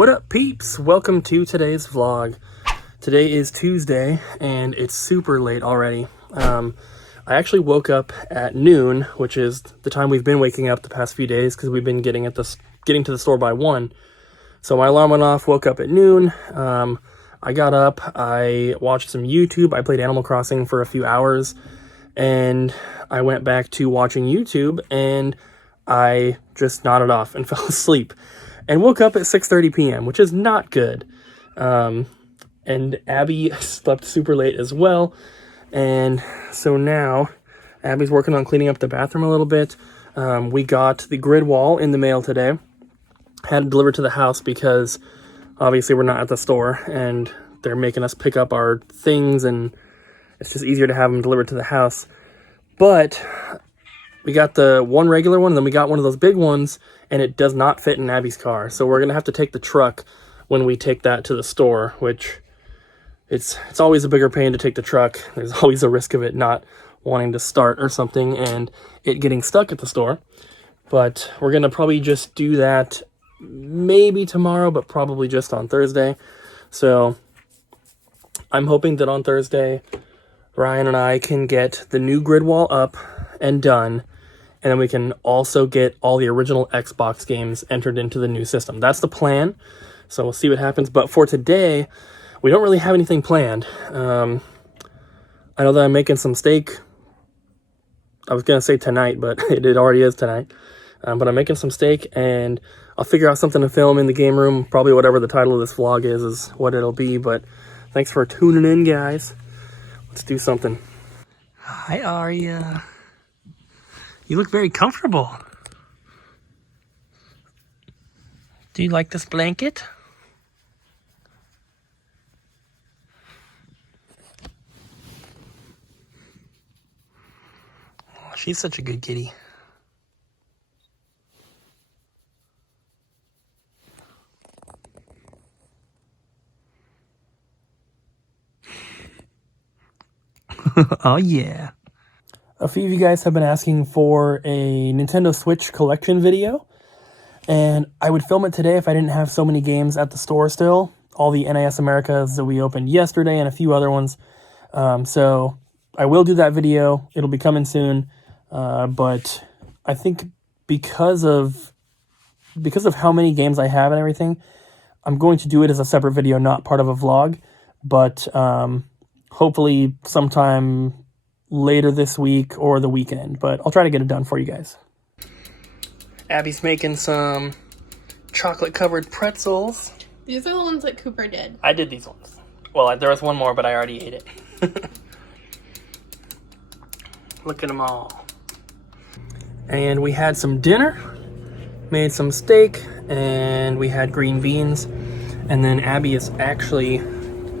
What up, peeps? Welcome to today's vlog. Today is Tuesday and it's super late already. I actually woke up at noon, which is the time we've been waking up the past few days because we've been getting to the store by 1. So my alarm went off, woke up at noon. I got up, I watched some YouTube, I played Animal Crossing for a few hours, and I went back to watching YouTube and I just nodded off and fell asleep. And woke up at 6:30 p.m., which is not good. And Abby slept super late as well. And so now Abby's working on cleaning up the bathroom a little bit. We got the grid wall in the mail today. Had it delivered to the house because obviously we're not at the store and they're making us pick up our things and it's just easier to have them delivered to the house. But we got the one regular one, and then we got one of those big ones, and it does not fit in Abby's car. So we're going to have to take the truck when we take that to the store, which it's always a bigger pain to take the truck. There's always a risk of it not wanting to start or something and it getting stuck at the store. But we're going to probably just do that maybe tomorrow, but probably just on Thursday. So I'm hoping that on Thursday, Ryan and I can get the new grid wall up and done, and then we can also get all the original Xbox games entered into the new system. That's the plan, so we'll see what happens. But for today, we don't really have anything planned. I know that I'm making some steak. I was going to say tonight, but it already is tonight. But I'm making some steak, and I'll figure out something to film in the game room. Probably whatever the title of this vlog is what it'll be. But thanks for tuning in, guys. Let's do something. Hi, Aria. You look very comfortable. Do you like this blanket? Oh, she's such a good kitty. Oh yeah. A few of you guys have been asking for a Nintendo Switch collection video, and I would film it today if I didn't have so many games at the store still. All the NIS Americas that we opened yesterday and a few other ones. So I will do that video. It'll be coming soon. But I think because of how many games I have and everything, I'm going to do it as a separate video, not part of a vlog. But hopefully sometime later this week or the weekend, but I'll try to get it done for you guys. Abby's making some chocolate-covered pretzels. These are the ones that Cooper did. I did these ones. Well, there was one more, but I already ate it. Look at them all. And we had some dinner, made some steak, and we had green beans. And then Abby is actually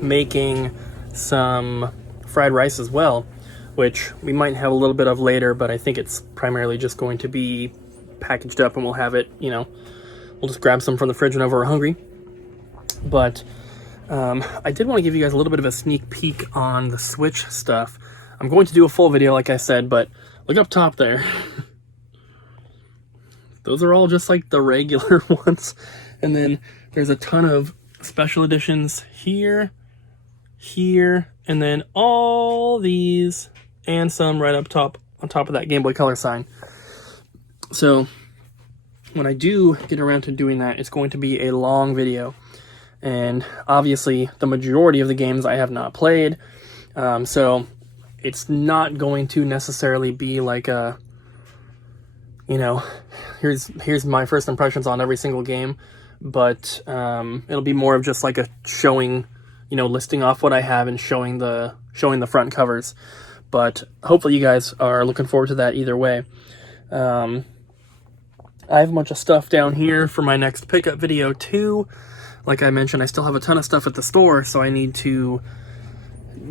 making some fried rice as well, which we might have a little bit of later, but I think it's primarily just going to be packaged up and we'll have it, we'll just grab some from the fridge whenever we're hungry. But I did want to give you guys a little bit of a sneak peek on the Switch stuff. I'm going to do a full video, like I said, but look up top there. Those are all just like the regular ones. And then there's a ton of special editions here, and then all these, and some right up top, on top of that Game Boy Color sign. So when I do get around to doing that, it's going to be a long video. And obviously the majority of the games I have not played. So it's not going to necessarily be like a, here's my first impressions on every single game. But it'll be more of just like a showing, listing off what I have and showing the front covers. But hopefully you guys are looking forward to that either way. I have a bunch of stuff down here for my next pickup video too. Like I mentioned, I still have a ton of stuff at the store, so I need to,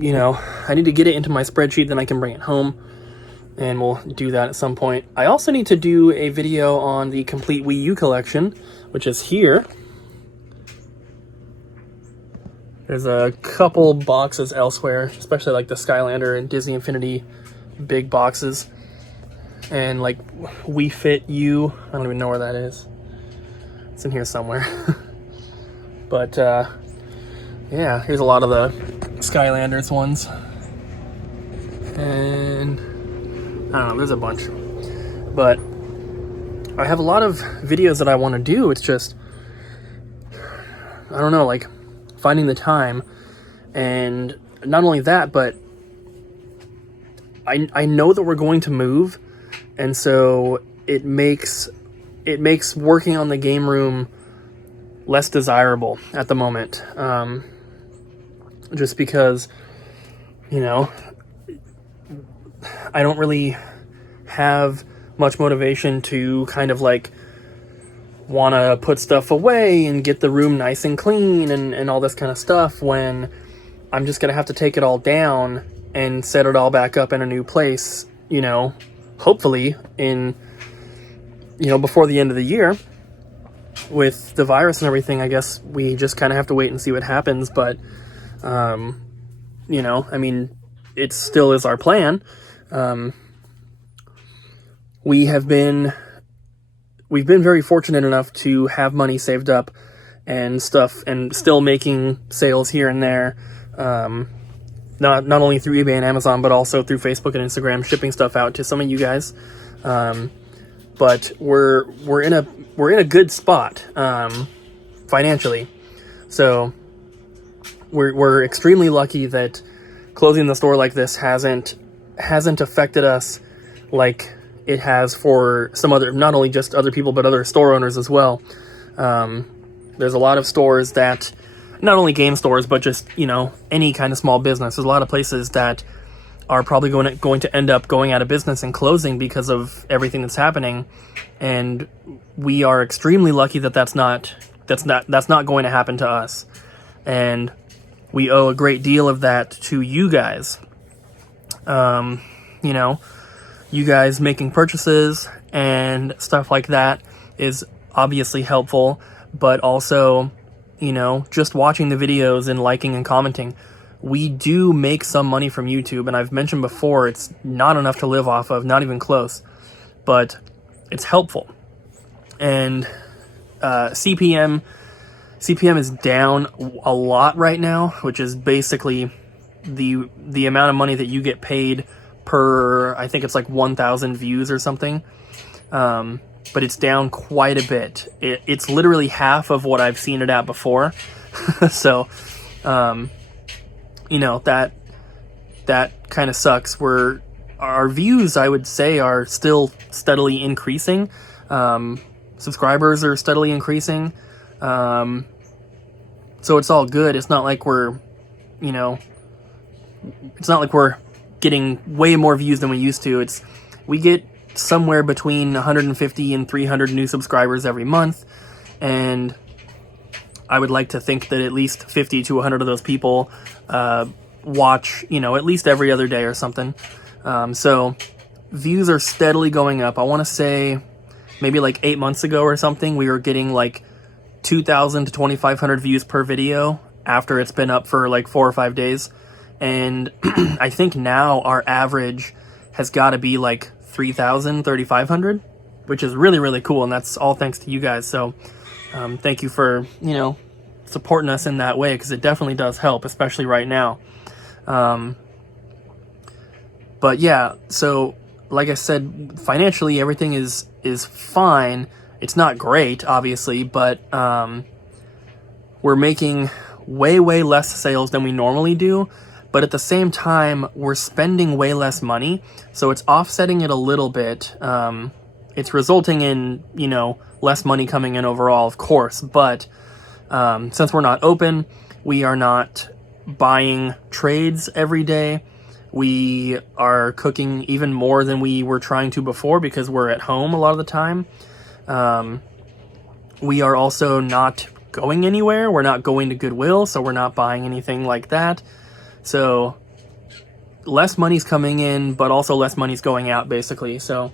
I need to get it into my spreadsheet, then I can bring it home. And we'll do that at some point. I also need to do a video on the complete Wii U collection, which is here. There's a couple boxes elsewhere, especially like the Skylander and Disney Infinity big boxes. And like Wii Fit U, I don't even know where that is. It's in here somewhere. But yeah, here's a lot of the Skylanders ones. And I don't know, there's a bunch. But I have a lot of videos that I want to do. It's just, I don't know, like finding the time. And not only that, but I know that we're going to move, and so it makes working on the game room less desirable at the moment. Just because, you know, I don't really have much motivation to kind of like want to put stuff away and get the room nice and clean and all this kind of stuff when I'm just going to have to take it all down and set it all back up in a new place, you know, hopefully in, you know, before the end of the year. With the virus and everything, I guess we just kind of have to wait and see what happens, but, you know, I mean, it still is our plan. We've been very fortunate enough to have money saved up and stuff, and still making sales here and there. Not only through eBay and Amazon, but also through Facebook and Instagram, shipping stuff out to some of you guys. But we're in a good spot financially. So we're extremely lucky that closing the store like this hasn't affected us like it has for some other, not only just other people, but other store owners as well. There's a lot of stores that, not only game stores, but just, you know, any kind of small business. There's a lot of places that are probably going to end up going out of business and closing because of everything that's happening. And we are extremely lucky that that's not going to happen to us. And we owe a great deal of that to you guys. You know, you guys making purchases and stuff like that is obviously helpful, but also, you know, just watching the videos and liking and commenting. We do make some money from YouTube, and I've mentioned before, it's not enough to live off of, not even close, but it's helpful. And CPM is down a lot right now, which is basically the amount of money that you get paid per, I think it's like 1,000 views or something. But it's down quite a bit. It's literally half of what I've seen it at before. So, you know, that kind of sucks. Our views, I would say, are still steadily increasing. Subscribers are steadily increasing. So it's all good. It's not like we're, you know, it's not like we're getting way more views than we used to. We get somewhere between 150 and 300 new subscribers every month, and I would like to think that at least 50 to 100 of those people watch, you know, at least every other day or something. So views are steadily going up. I want to say maybe like 8 months ago or something, we were getting like 2,000 to 2,500 views per video after it's been up for like 4 or 5 days. And I think now our average has got to be like 3,000, 3,500, which is really, really cool. And that's all thanks to you guys. So thank you for, you know, supporting us in that way, because it definitely does help, especially right now. But yeah, so like I said, financially, everything is fine. It's not great, obviously, but we're making way, way less sales than we normally do. But at the same time, we're spending way less money, so it's offsetting it a little bit. It's resulting in, you know, less money coming in overall, of course, but since we're not open, we are not buying trades every day. We are cooking even more than we were trying to before because we're at home a lot of the time. We are also not going anywhere. We're not going to Goodwill, so we're not buying anything like that. So less money's coming in, but also less money's going out, basically. So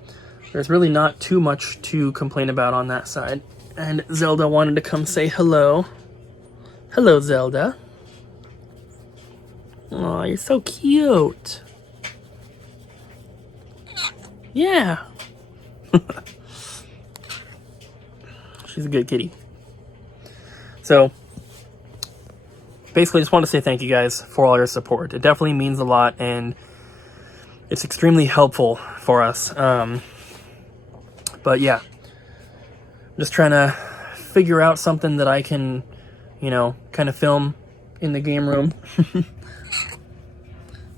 there's really not too much to complain about on that side. And Zelda wanted to come say hello. Hello, Zelda. Aw, you're so cute. Yeah. She's a good kitty. So, basically just want to say thank you guys for all your support. It definitely means a lot, and it's extremely helpful for us. But yeah, I'm just trying to figure out something that I can, kind of film in the game room.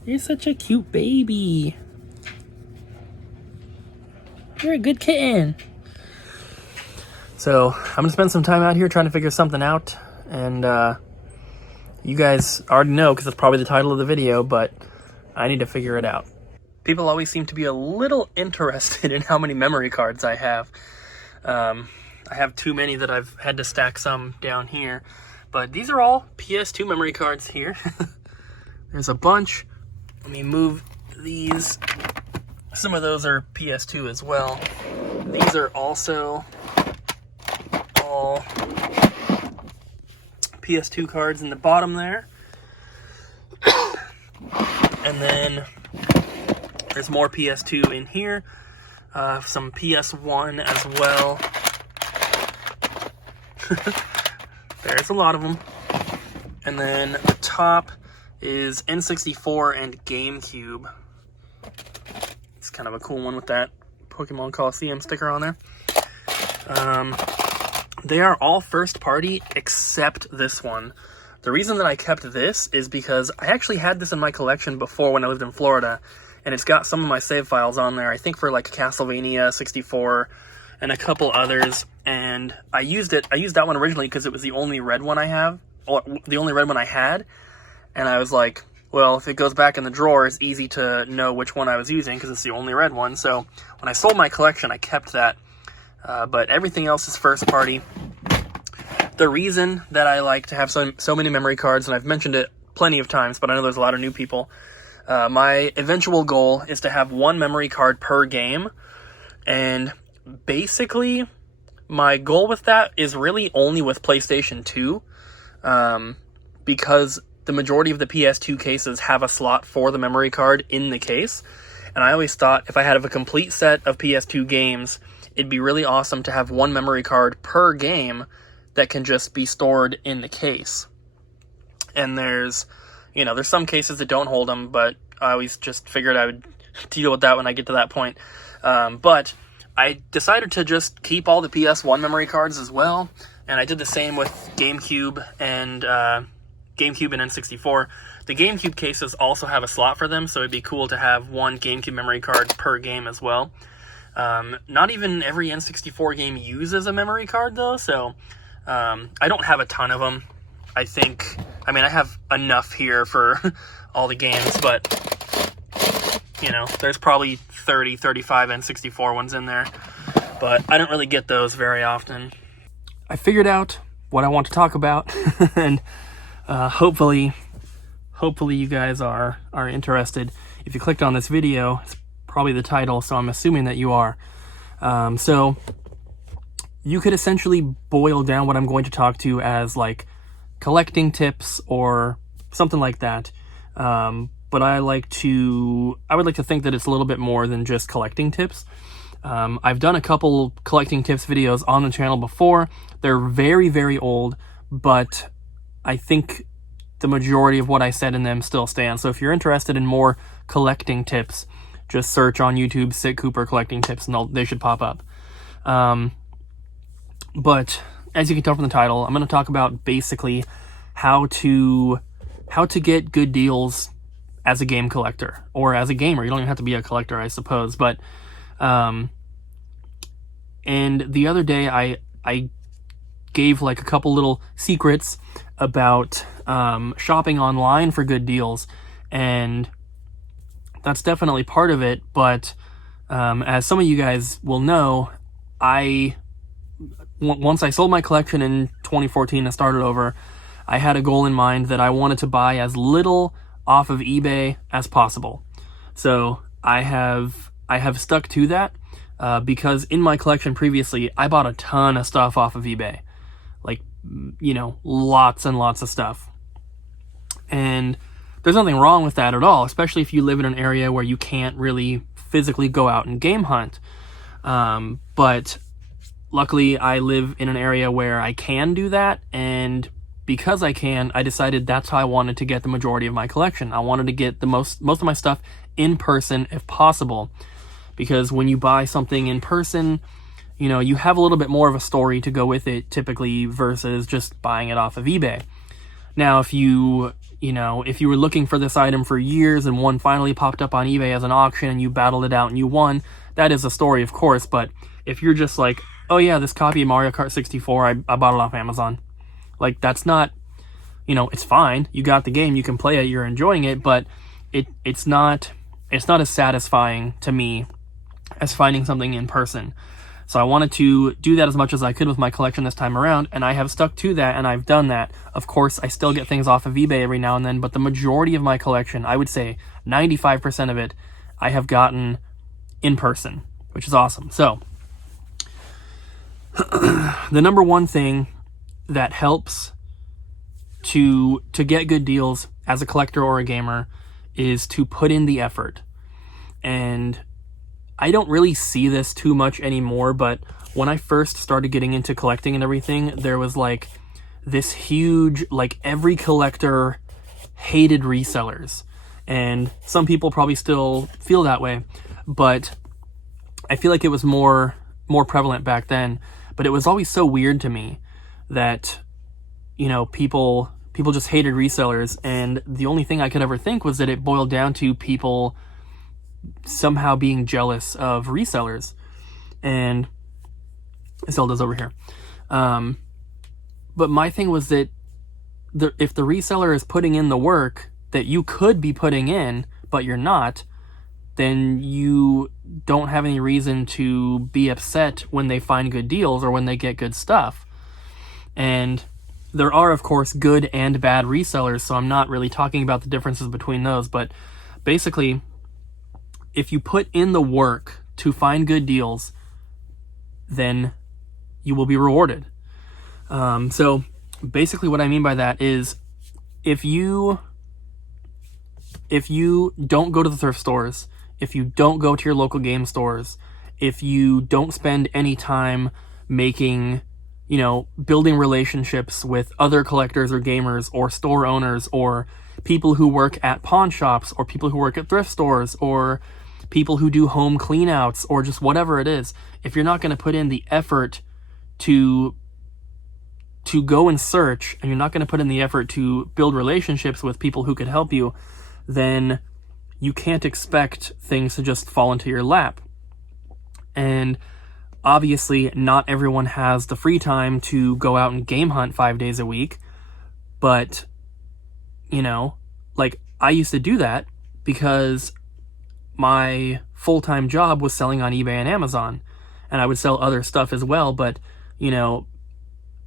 You're such a cute baby. You're a good kitten. So I'm gonna spend some time out here trying to figure something out, and you guys already know because it's probably the title of the video, but I need to figure it out. People always seem to be a little interested in how many memory cards I have. I have too many that I've had to stack some down here, but these are all PS2 memory cards here. There's a bunch. Let me move these. Some of those are PS2 as well. These are also all PS2 cards in the bottom there. And then there's more PS2 in here. Some PS1 as well. There's a lot of them. And then the top is N64 and GameCube. It's kind of a cool one with that Pokemon Coliseum sticker on there. They are all first party except this one. The reason that I kept this is because I actually had this in my collection before when I lived in Florida, and it's got some of my save files on there, I think for like Castlevania 64 and a couple others, and I used that one originally because it was the only red one I have, or the only red one I had, and I was like, well, if it goes back in the drawer, it's easy to know which one I was using because it's the only red one. So when I sold my collection, I kept that. But everything else is first party. The reason that I like to have so many memory cards, and I've mentioned it plenty of times, but I know there's a lot of new people. My eventual goal is to have one memory card per game. And basically, my goal with that is really only with PlayStation 2. Because the majority of the PS2 cases have a slot for the memory card in the case. And I always thought if I had a complete set of PS2 games, it'd be really awesome to have one memory card per game that can just be stored in the case. And there's some cases that don't hold them, but I always just figured I would deal with that when I get to that point. But I decided to just keep all the PS1 memory cards as well. And I did the same with GameCube and N64. The GameCube cases also have a slot for them, so it'd be cool to have one GameCube memory card per game as well. Not even every N64 game uses a memory card, though, so I don't have a ton of them. I have enough here for all the games, but, there's probably 30, 35 N64 ones in there, but I don't really get those very often. I figured out what I want to talk about, and hopefully you guys are interested. If you clicked on this video, it's probably the title, so I'm assuming that you are. So you could essentially boil down what I'm going to talk to as like collecting tips or something like that. But I would like to think that it's a little bit more than just collecting tips. I've done a couple collecting tips videos on the channel before. They're very, very old, but I think the majority of what I said in them still stands. So if you're interested in more collecting tips, just search on YouTube SicCooper collecting tips and they should pop up. But as you can tell from the title, I'm going to talk about basically how to get good deals as a game collector or as a gamer. You don't even have to be a collector, I suppose. But and the other day I gave like a couple little secrets about shopping online for good deals, and that's definitely part of it. But as some of you guys will know, once I sold my collection in 2014 and started over, I had a goal in mind that I wanted to buy as little off of eBay as possible. So I have stuck to that because in my collection previously, I bought a ton of stuff off of eBay. Like, lots and lots of stuff. And there's nothing wrong with that at all, especially if you live in an area where you can't really physically go out and game hunt. But luckily, I live in an area where I can do that, and because I can, I decided that's how I wanted to get the majority of my collection. I wanted to get the most of my stuff in person if possible, because when you buy something in person, you know, you have a little bit more of a story to go with it typically versus just buying it off of eBay. Now, if you were looking for this item for years and one finally popped up on eBay as an auction and you battled it out and you won, that is a story, of course. But if you're just like, oh yeah, this copy of Mario Kart 64, I bought it off Amazon. Like, that's not, it's fine. You got the game, you can play it, you're enjoying it, but it's not as satisfying to me as finding something in person. So I wanted to do that as much as I could with my collection this time around, and I have stuck to that, and I've done that. Of course, I still get things off of eBay every now and then, but the majority of my collection, I would say 95% of it, I have gotten in person, which is awesome. So, the number one thing that helps to get good deals as a collector or a gamer is to put in the effort. And I don't really see this too much anymore, but when I first started getting into collecting and everything, there was like this huge, like, every collector hated resellers. And some people probably still feel that way, but I feel like it was more prevalent back then. But it was always so weird to me that, people just hated resellers, and the only thing I could ever think was that it boiled down to people somehow being jealous of resellers. And Zelda's over here. But my thing was that if the reseller is putting in the work that you could be putting in, but you're not, then you don't have any reason to be upset when they find good deals or when they get good stuff. And there are, of course, good and bad resellers, so I'm not really talking about the differences between those, but basically, if you put in the work to find good deals, then you will be rewarded. So basically what I mean by that is if you don't go to the thrift stores, if you don't go to your local game stores, if you don't spend any time making, building relationships with other collectors or gamers or store owners or people who work at pawn shops or people who work at thrift stores or people who do home cleanouts or just whatever it is, if you're not going to put in the effort to go and search, and you're not going to put in the effort to build relationships with people who could help you, then you can't expect things to just fall into your lap. And obviously, not everyone has the free time to go out and game hunt 5 days a week, but, like, I used to do that because my full-time job was selling on eBay and Amazon, and I would sell other stuff as well, but,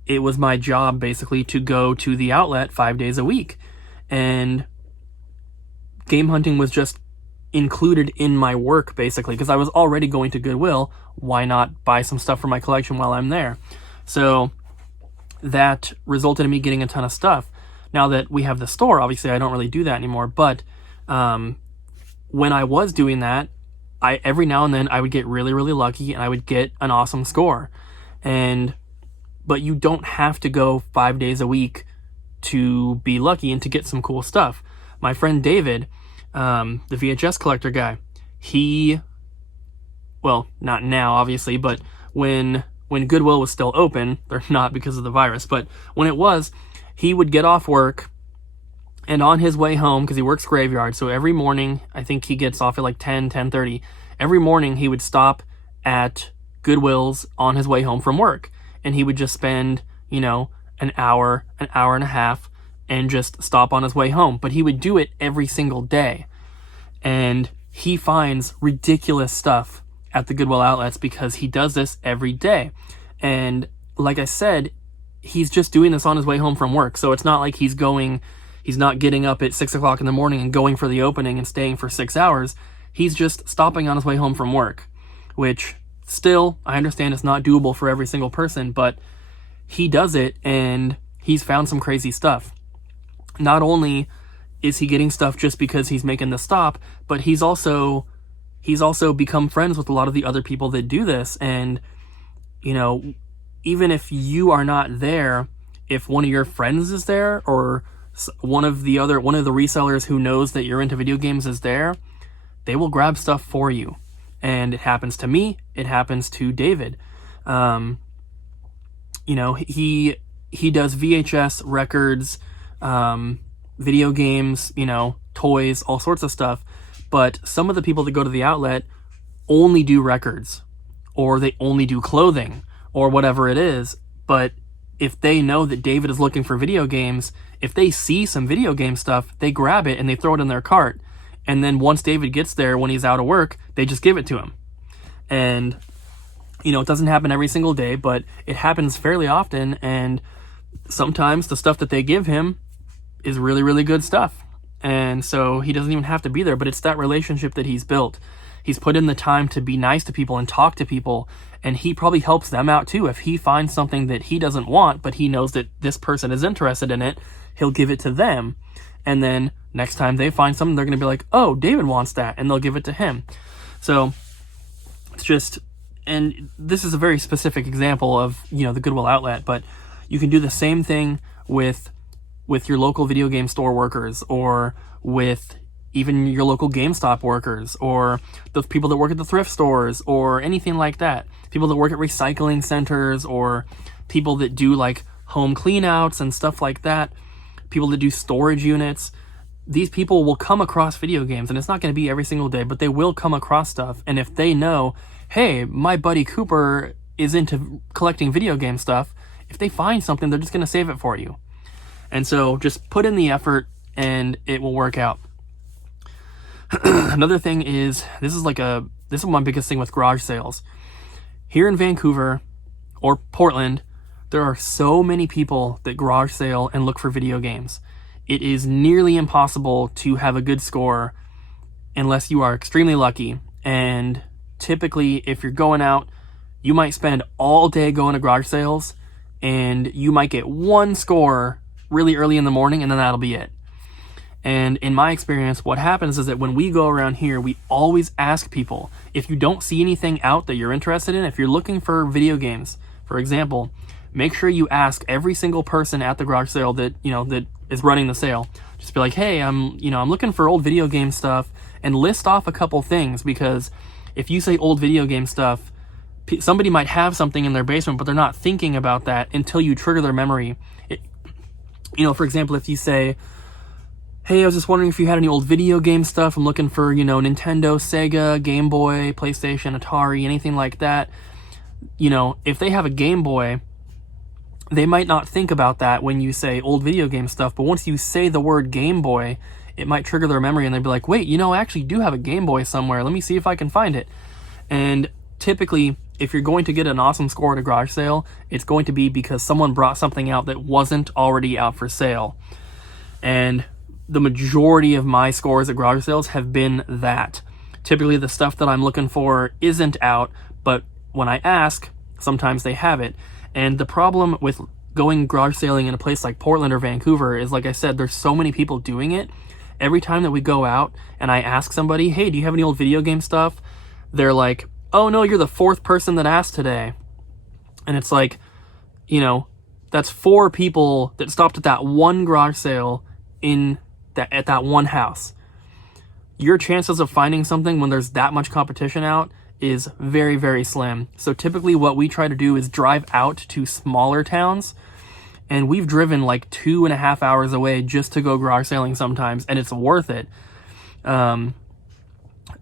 it was my job basically to go to the outlet 5 days a week, and game hunting was just included in my work basically, because I was already going to Goodwill. Why not buy some stuff for my collection while I'm there? So that resulted in me getting a ton of stuff. Now that we have the store, obviously I don't really do that anymore, but when I was doing that, every now and then I would get really, really lucky and I would get an awesome score. But you don't have to go 5 days a week to be lucky and to get some cool stuff. My friend David, the VHS collector guy, well, not now obviously, but when Goodwill was still open, they're not because of the virus, but when it was, he would get off work, and on his way home, because he works graveyard, so every morning, I think he gets off at like 10:30, every morning he would stop at Goodwill's on his way home from work, and he would just spend, an hour and a half, and just stop on his way home. But he would do it every single day, and he finds ridiculous stuff at the Goodwill outlets because he does this every day. And like I said, he's just doing this on his way home from work, so it's not like he's not getting up at 6 o'clock in the morning and going for the opening and staying for 6 hours. He's just stopping on his way home from work, which still, I understand it's not doable for every single person, but he does it, and he's found some crazy stuff. Not only is he getting stuff just because he's making the stop, but he's also become friends with a lot of the other people that do this. And, even if you are not there, if one of your friends is there, or one of the resellers who knows that you're into video games is there, they will grab stuff for you. And it happens to me. It happens to David. You know, he does VHS records, video games, you know, toys, all sorts of stuff. But some of the people that go to the outlet only do records, or they only do clothing, or whatever it is. But if they know that David is looking for video games, if they see some video game stuff, they grab it and they throw it in their cart. And then once David gets there, when he's out of work, they just give it to him. And, you know, it doesn't happen every single day, but it happens fairly often. And sometimes the stuff that they give him is really, really good stuff. And so he doesn't even have to be there, but it's that relationship that he's built. He's put in the time to be nice to people and talk to people, and he probably helps them out too. If he finds something that he doesn't want, but he knows that this person is interested in it, he'll give it to them. And then next time they find something, they're going to be like, oh, David wants that, and they'll give it to him. So it's just, and this is a very specific example of, you know, the Goodwill outlet, but you can do the same thing with your local video game store workers, or with even your local GameStop workers, or the people that work at the thrift stores, or anything like that. People that work at recycling centers, or people that do like home cleanouts and stuff like that. People that do storage units. These people will come across video games, and it's not going to be every single day, but they will come across stuff. And if they know, hey, my buddy Cooper is into collecting video game stuff, if they find something, they're just going to save it for you. And so just put in the effort and it will work out. Another thing is, this is my biggest thing with garage sales. Here in Vancouver or Portland, there are so many people that garage sale and look for video games. It is nearly impossible to have a good score unless you are extremely lucky. And typically, if you're going out, you might spend all day going to garage sales, and you might get one score really early in the morning, and then that'll be it. And in my experience, what happens is that when we go around here, we always ask people, if you don't see anything out that you're interested in, if you're looking for video games, for example, make sure you ask every single person at the garage sale that, you know, that is running the sale. Just be like, hey, I'm looking for old video game stuff, and list off a couple things, because if you say old video game stuff, somebody might have something in their basement, but they're not thinking about that until you trigger their memory. For example, if you say, hey, I was just wondering if you had any old video game stuff. I'm looking for, Nintendo, Sega, Game Boy, PlayStation, Atari, anything like that. If they have a Game Boy, they might not think about that when you say old video game stuff, but once you say the word Game Boy, it might trigger their memory, and they'd be like, wait, I actually do have a Game Boy somewhere. Let me see if I can find it. And typically, if you're going to get an awesome score at a garage sale, it's going to be because someone brought something out that wasn't already out for sale. And the majority of my scores at garage sales have been that. Typically, the stuff that I'm looking for isn't out, but when I ask, sometimes they have it. And the problem with going garage sailing in a place like Portland or Vancouver is, like I said, there's so many people doing it. Every time that we go out and I ask somebody, hey, do you have any old video game stuff? They're like, oh no, you're the fourth person that asked today. And it's like, that's 4 people that stopped at that one garage sale at that one house. Your chances of finding something when there's that much competition out is very, very slim. So typically what we try to do is drive out to smaller towns, and we've driven like 2.5 hours away just to go garage sailing sometimes, and it's worth it.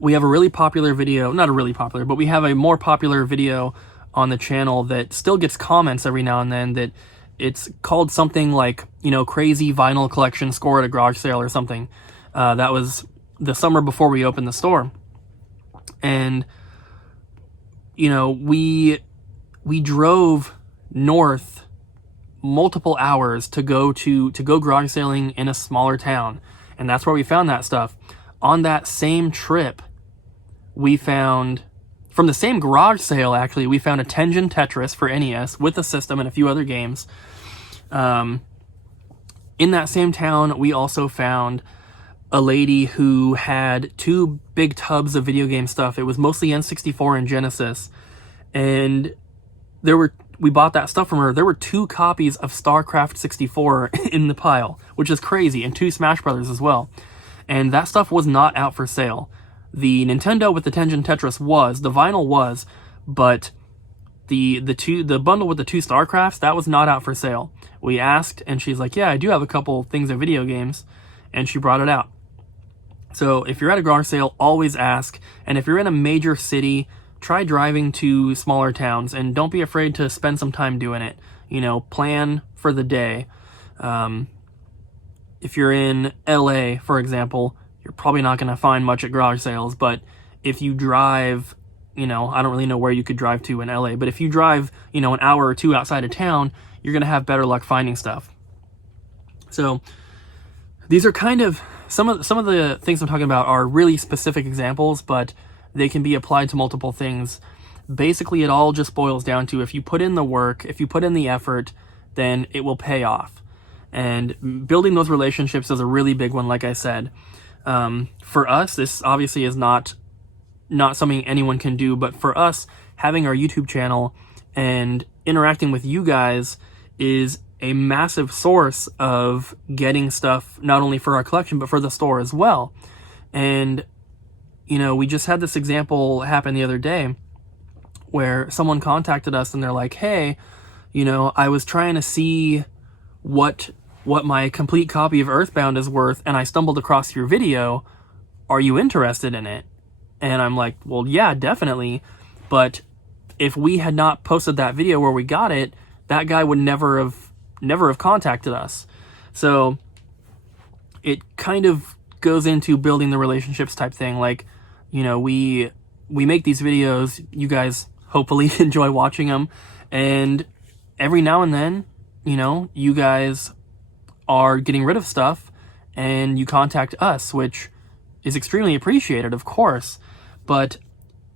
We have a really popular video, not a really popular, but we have a more popular video on the channel that still gets comments every now and then, that it's called something like, crazy vinyl collection score at a garage sale or something. That was the summer before we opened the store. And, we drove north multiple hours to go garage sailing in a smaller town. And that's where we found that stuff. On that same trip, we found, from the same garage sale actually, we found a Tengen Tetris for NES with a system and a few other games. In that same town, we also found a lady who had 2 big tubs of video game stuff. It was mostly N64 and Genesis. And we bought that stuff from her, there were 2 copies of StarCraft 64 in the pile, which is crazy, and 2 Smash Brothers as well. And that stuff was not out for sale. The Nintendo with the Tengen Tetris was, the vinyl was, but the bundle with the 2 StarCrafts, that was not out for sale. We asked, and she's like, yeah, I do have a couple things of video games, and she brought it out. So if you're at a garage sale, always ask, and if you're in a major city, try driving to smaller towns, and don't be afraid to spend some time doing it. You know, plan for the day. If you're in LA, for example, you're probably not going to find much at garage sales, but if you drive, you know, I don't really know where you could drive to in LA, but if you drive, you know, an hour or 2 outside of town, you're going to have better luck finding stuff. So these are kind of, some of the things I'm talking about are really specific examples, but they can be applied to multiple things. Basically, it all just boils down to, if you put in the work, if you put in the effort, then it will pay off. And building those relationships is a really big one, like I said. For us, this obviously is not something anyone can do, but for us, having our YouTube channel and interacting with you guys is a massive source of getting stuff, not only for our collection, but for the store as well. And, you know, we just had this example happen the other day where someone contacted us and they're like, hey, you know, I was trying to see what my complete copy of Earthbound is worth, and I stumbled across your video. Are you interested in it? And I'm like, well, yeah, definitely. But if we had not posted that video where we got it, that guy would never have contacted us. So it kind of goes into building the relationships type thing. Like, you know, we make these videos, you guys hopefully enjoy watching them, and every now and then, you know, you guys are getting rid of stuff and you contact us, which is extremely appreciated, of course, but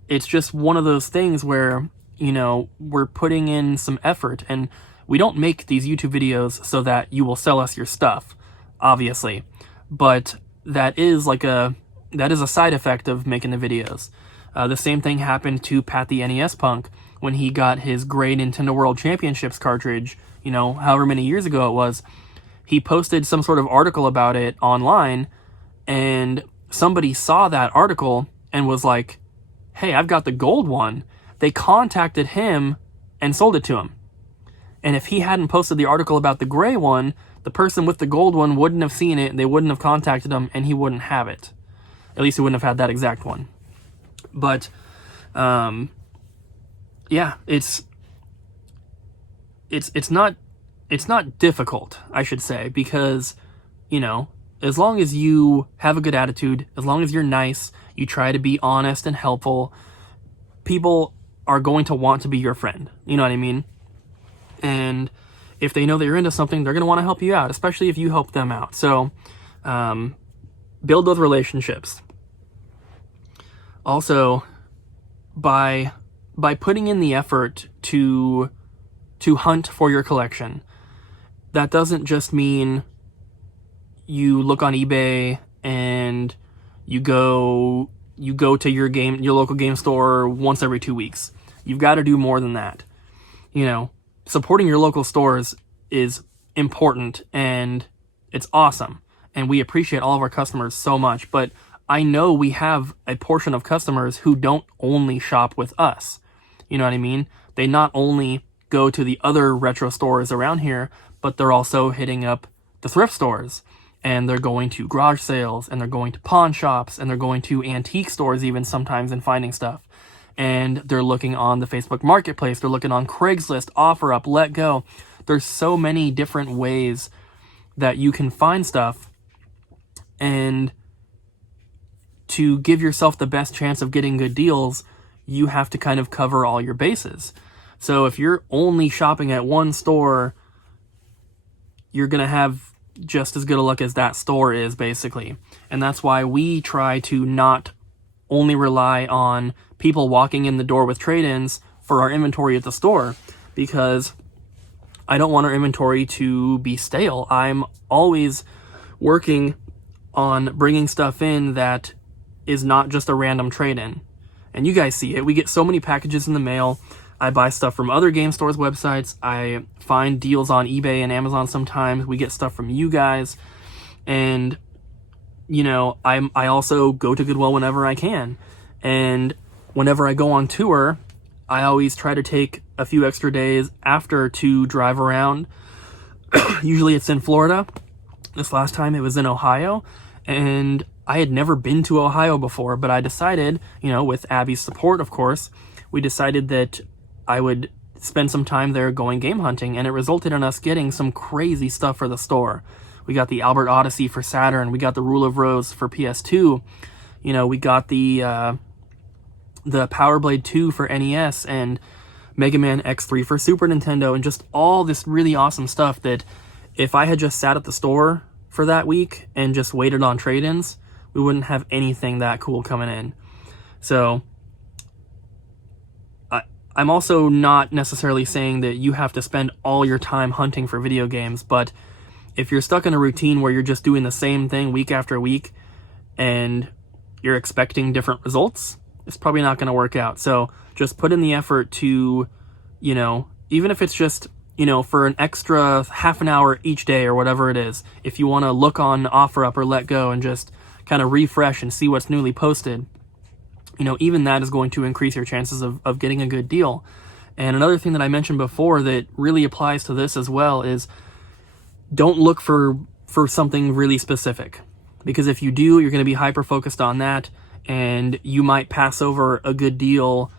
it's just one of those things where, you know, we're putting in some effort, and we don't make these YouTube videos so that you will sell us your stuff, obviously, but that is a side effect of making the videos. The same thing happened to Pat the NES Punk when he got his gray Nintendo World Championships cartridge, you know, however many years ago it was. He posted some sort of article about it online, and somebody saw that article and was like, hey, I've got the gold one. They contacted him and sold it to him. And if he hadn't posted the article about the gray one, the person with the gold one wouldn't have seen it, they wouldn't have contacted him, and he wouldn't have it. At least he wouldn't have had that exact one. But, yeah, it's not difficult, I should say, because, you know, as long as you have a good attitude, as long as you're nice, you try to be honest and helpful, people are going to want to be your friend. You know what I mean? And if they know that you're into something, they're going to want to help you out, especially if you help them out. So, build those relationships. Also, by putting in the effort to hunt for your collection, that doesn't just mean you look on eBay and you go to your local game store once every 2 weeks. You've got to do more than that. You know, supporting your local stores is important and it's awesome. And we appreciate all of our customers so much, but I know we have a portion of customers who don't only shop with us. You know what I mean? They not only go to the other retro stores around here, but they're also hitting up the thrift stores, and they're going to garage sales, and they're going to pawn shops, and they're going to antique stores even sometimes and finding stuff. And they're looking on the Facebook Marketplace, they're looking on Craigslist, OfferUp, Let Go. There's so many different ways that you can find stuff, and to give yourself the best chance of getting good deals, you have to kind of cover all your bases. So if you're only shopping at one store, you're going to have just as good a luck as that store is, basically. And that's why we try to not only rely on people walking in the door with trade-ins for our inventory at the store, because I don't want our inventory to be stale. I'm always working on bringing stuff in that is not just a random trade-in. And you guys see it. We get so many packages in the mail. I buy stuff from other game stores websites. I find deals on eBay and Amazon sometimes. We get stuff from you guys. And, you know, I also go to Goodwill whenever I can. And whenever I go on tour, I always try to take a few extra days after to drive around. Usually it's in Florida. This last time it was in Ohio. And I had never been to Ohio before, but I decided, you know, with Abby's support, of course, we decided that I would spend some time there going game hunting, and it resulted in us getting some crazy stuff for the store. We got the Albert Odyssey for Saturn, we got the Rule of Rose for PS2, you know, we got the Power Blade 2 for NES, and Mega Man X3 for Super Nintendo, and just all this really awesome stuff that if I had just sat at the store for that week and just waited on trade-ins, we wouldn't have anything that cool coming in. So I'm also not necessarily saying that you have to spend all your time hunting for video games, but if you're stuck in a routine where you're just doing the same thing week after week and you're expecting different results, it's probably not going to work out. So just put in the effort to, you know, even if it's just, you know, for an extra half an hour each day or whatever it is, if you want to look on OfferUp or Let Go and just kind of refresh and see what's newly posted, you know, even that is going to increase your chances of getting a good deal. And another thing that I mentioned before that really applies to this as well is don't look for something really specific. Because if you do, you're going to be hyper-focused on that, and you might pass over a good deal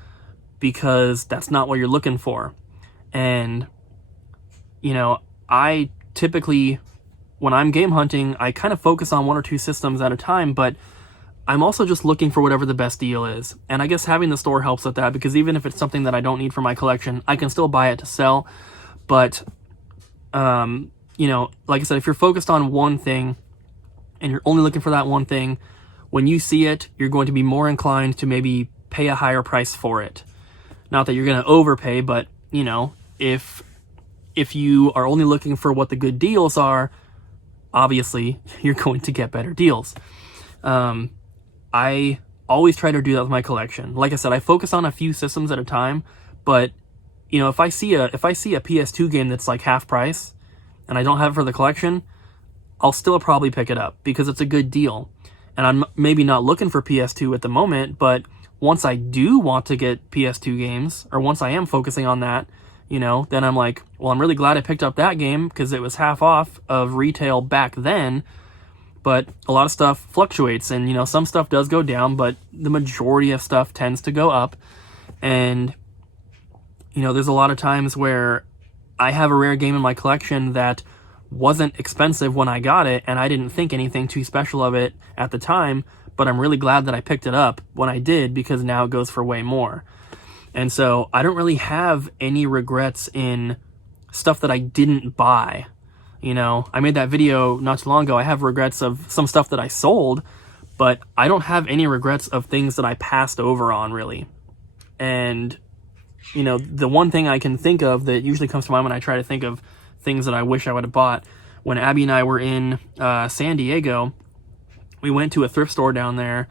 because that's not what you're looking for. And, you know, I typically, when I'm game hunting, I kind of focus on one or two systems at a time, but I'm also just looking for whatever the best deal is. And I guess having the store helps with that, because even if it's something that I don't need for my collection, I can still buy it to sell. But, you know, like I said, if you're focused on one thing and you're only looking for that one thing, when you see it, you're going to be more inclined to maybe pay a higher price for it. Not that you're going to overpay, but, you know, if you are only looking for what the good deals are, obviously you're going to get better deals. I always try to do that with my collection. Like I said, I focus on a few systems at a time, but you know, if I see a PS2 game that's like half price and I don't have it for the collection, I'll still probably pick it up because it's a good deal. And I'm maybe not looking for PS2 at the moment, but once I do want to get PS2 games, or once I am focusing on that, you know, then I'm like, well, I'm really glad I picked up that game because it was half off of retail back then. But a lot of stuff fluctuates, and, you know, some stuff does go down, but the majority of stuff tends to go up. And, you know, there's a lot of times where I have a rare game in my collection that wasn't expensive when I got it, and I didn't think anything too special of it at the time, but I'm really glad that I picked it up when I did, because now it goes for way more. And so I don't really have any regrets in stuff that I didn't buy. You know, I made that video not too long ago. I have regrets of some stuff that I sold, but I don't have any regrets of things that I passed over on, really. And, you know, the one thing I can think of that usually comes to mind when I try to think of things that I wish I would have bought, when Abby and I were in San Diego, we went to a thrift store down there,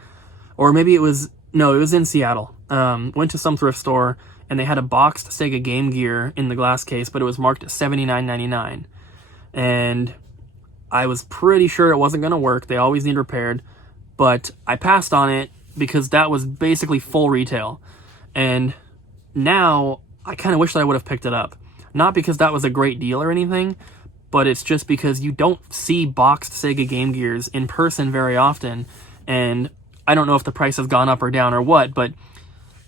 or maybe it was in Seattle. Went to some thrift store, and they had a boxed Sega Game Gear in the glass case, but it was marked $79.99. And I was pretty sure it wasn't going to work. They always need repaired. But I passed on it because that was basically full retail. And now I kind of wish that I would have picked it up. Not because that was a great deal or anything, but it's just because you don't see boxed Sega Game Gears in person very often. And I don't know if the price has gone up or down or what, but,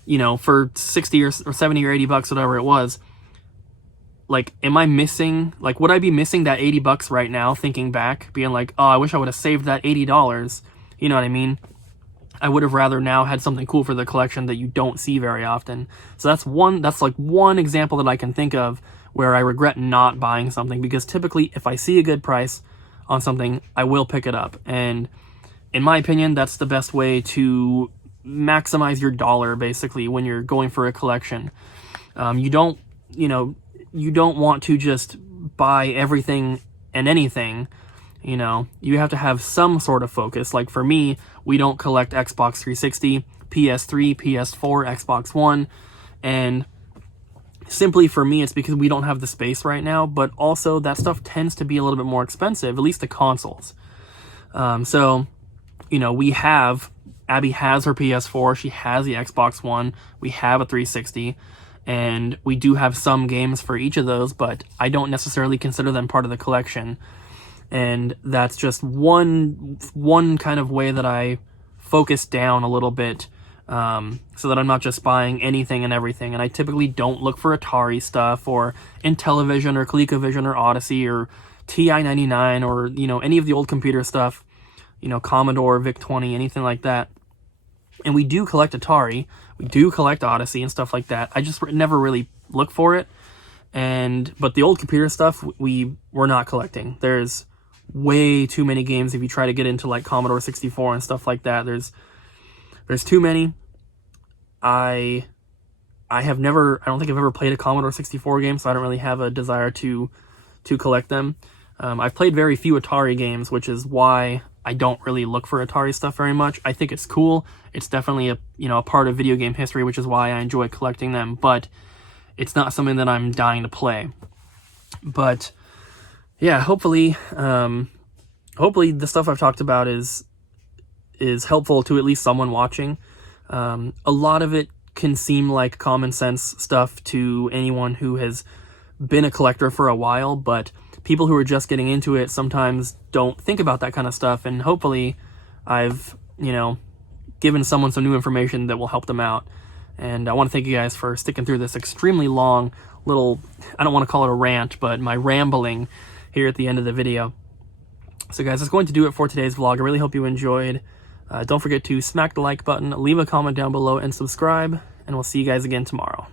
you know, for 60 or 70 or 80 bucks, whatever it was, like, am I missing, like, would I be missing that 80 bucks right now, thinking back, being like, oh, I wish I would have saved that $80, you know what I mean? I would have rather now had something cool for the collection that you don't see very often. So that's one example that I can think of where I regret not buying something, because typically if I see a good price on something, I will pick it up. And in my opinion, that's the best way to maximize your dollar, basically, when you're going for a collection. You don't want to just buy everything and anything. You know, you have to have some sort of focus. Like for me, we don't collect Xbox 360, PS3, PS4, Xbox One, and Simply for me, it's because we don't have the space right now, but also that stuff tends to be a little bit more expensive, at least the consoles. So, you know, Abby has her PS4, she has the Xbox One, we have a 360, and we do have some games for each of those, but I don't necessarily consider them part of the collection. And that's just one kind of way that I focus down a little bit, so that I'm not just buying anything and everything. And I typically don't look for Atari stuff or Intellivision or ColecoVision or Odyssey or TI-99 or, you know, any of the old computer stuff, you know, Commodore, VIC-20, anything like that. And we do collect Atari, we do collect Odyssey and stuff like that. I just never really look for it. But the old computer stuff, we're not collecting. There's way too many games if you try to get into like Commodore 64 and stuff like that. There's too many. I don't think I've ever played a Commodore 64 game, so I don't really have a desire to collect them. I've played very few Atari games, which is why I don't really look for Atari stuff very much. I think it's cool. It's definitely a part of video game history, which is why I enjoy collecting them, but it's not something that I'm dying to play. But yeah, hopefully the stuff I've talked about is helpful to at least someone watching. A lot of it can seem like common sense stuff to anyone who has been a collector for a while, but people who are just getting into it sometimes don't think about that kind of stuff, and hopefully I've, you know, given someone some new information that will help them out. And I want to thank you guys for sticking through this extremely long little, I don't want to call it a rant, but my rambling here at the end of the video. So guys, that's going to do it for today's vlog. I really hope you enjoyed. Don't forget to smack the like button, leave a comment down below, and subscribe, and we'll see you guys again tomorrow.